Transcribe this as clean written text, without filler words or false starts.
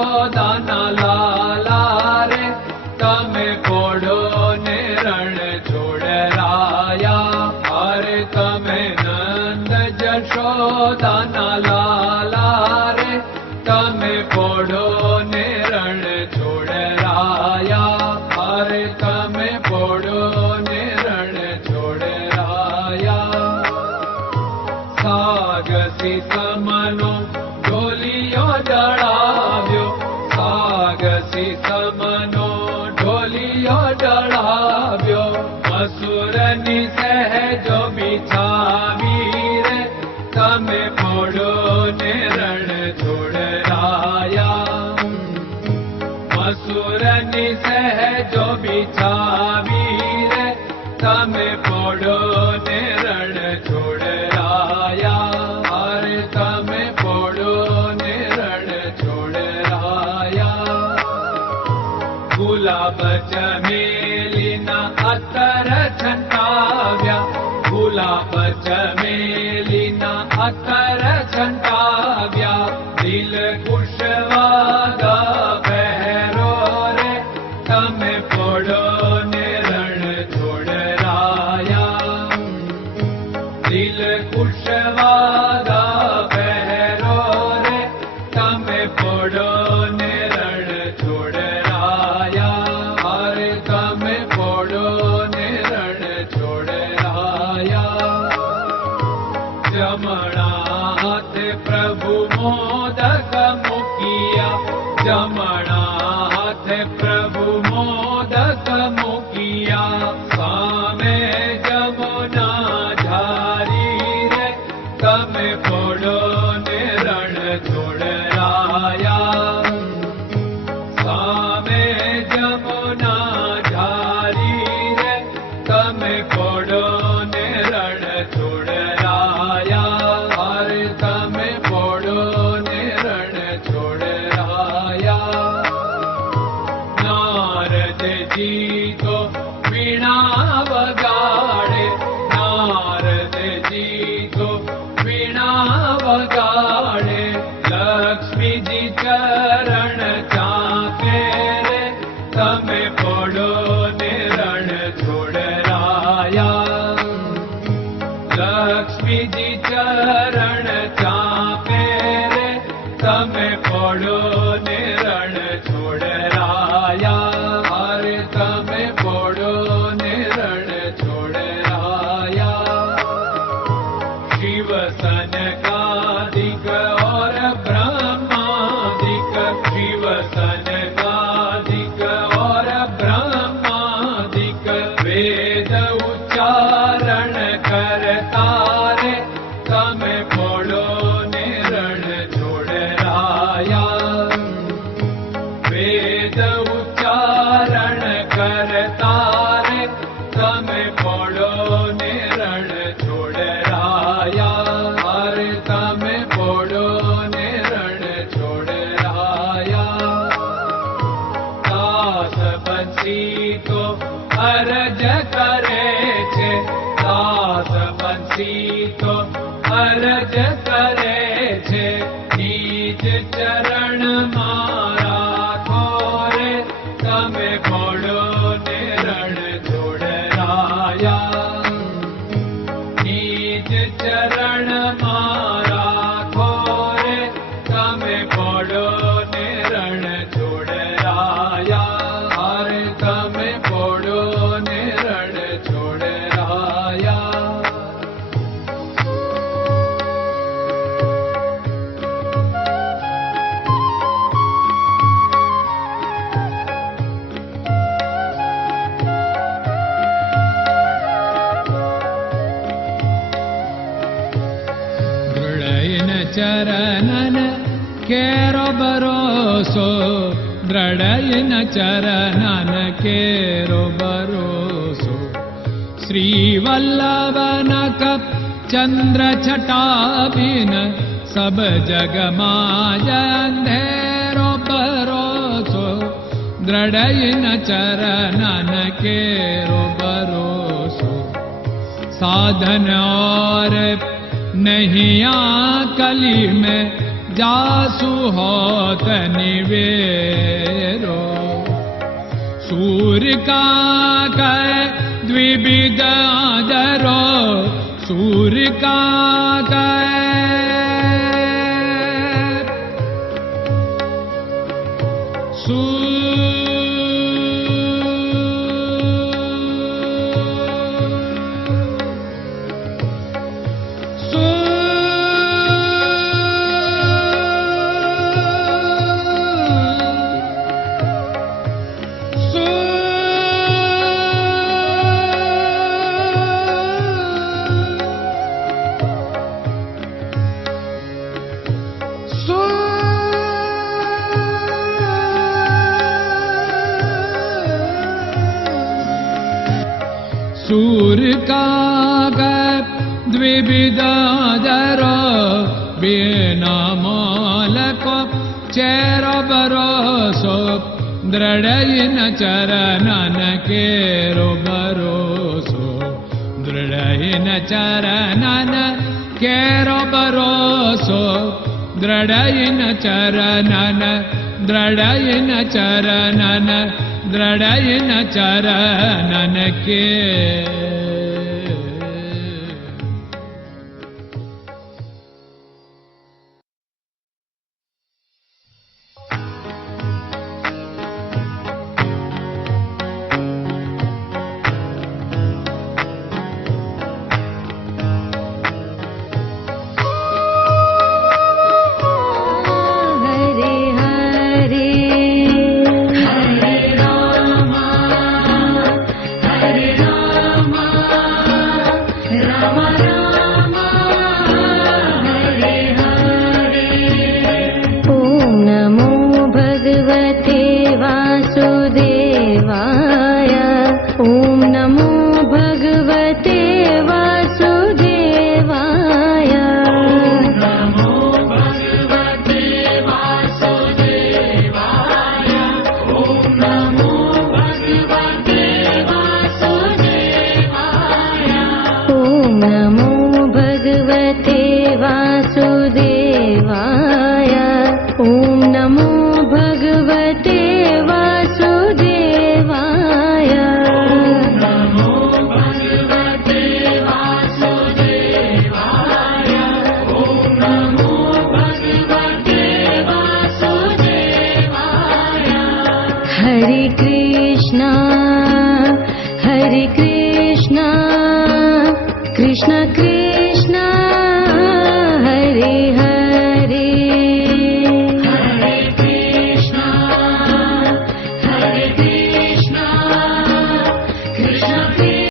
જશોદાના લાલા રે તમે પોડો ને રણ છોડરાયા. અરે તમે નંદ જશોદાના લાલા રે તમે પોડો ને રણ છોડરાયા. અરે તમે પોડો ને રણ છોડરાયા. સાગસી સમનો ઢોલિયો ડળાવ્યો, સાગસી સમનો ઢોલિયો ડળાવ્યો. મસૂરની સહેજો બિછાવી રે તમે પોડો ને રણ છોડરાયા. મસૂરની સહેજો બિછાવી રે તમે પોડો ને રણ છોડરાયા. અરે તમે પોડો ને રણ છોડરાયા. ગુલાબ ચમેલીના અત્તર છંટાવ્યા, ગુલાબ ચમેલીના અત્તર છંટાવ્યા. દિલ કુશવાદા પહેરો રે તમે પોડો ને રણ છોડરાયા. દિલ કુશવાદા પહેરો રે તમે પોડો ને રણ છોડરાયા. અરે તમે પોડો ને રણ છોડરાયા. જમણા હાથે પ્રભુ મોદક મૂકિયા, જમણા હાથે પ્રભુ મોદક મૂકિયા. સામે જમુના ઝારી રે તમે પોડો ને રણ છોડરાયા. સામે જમુના ઝારી રે તમે પોડો ને રણ છોડરાયા. અરે તમે પોડો ને રણ છોડરાયા. નારદજી તો વીણા વગાડે, નારદજી તો વીણા વગાડે. લક્ષ્મીજી ચરણ ચાકે રે તમે પોડો ને રણ છોડરાયા. લક્ષ્મીજી ચરણ ચાપે રે તમે પોડો ને રણ છોડરાયા. અરે તમે પોડો ને રણ છોડરાયા. શિવ સનકાદિક और ब्रह्मादिक, शिव सनकादिक और ब्रह्मादिक. वेद उच्चारण करता रे તમે પોડો ને રણ છોડરાયા. વેદ ઉચ્ચારણ કરતા રે તમે પોડો ને રણ છોડરાયા. અરે તમે પોડો ને રણ છોડરાયા. દાસ બંસી તો અરજ કરે છે, દાસ બંસી તો અરજ કરે છે. નીચ ચરણ મારા ખોરે તમે પોડો ને રણ છોડરાયા. નીચ ચરણ મારા ખોરે તમે પોડો ને રણ છોડરાયા. અરે તમે પોડો ને રણ છોડરાયા. ચરણન કેરો ભરોસો, દ્રઢયન ચરણન કેરો ભરોસો. શ્રી વલ્લભન કપ ચંદ્ર છટાબિન સબ જગમાં અંધેરો ભરોસો. દ્રઢયન ચરણન કેરો ભરોસો. साधन और नहीं कली में जासु होत निवेरो। सूर्य का कै द्विविध आदरो, सूर्य का सूर्य का द्विविधादरो, बिना मोल को चेर भरोसो, दृढ़ चरणन केरो भरोसो, दृढ़ चरणन केरो भरोसो, दृढ़ चरणन, दृढ़ चरणन, दृढ़ चरणन के। Krishna Krishna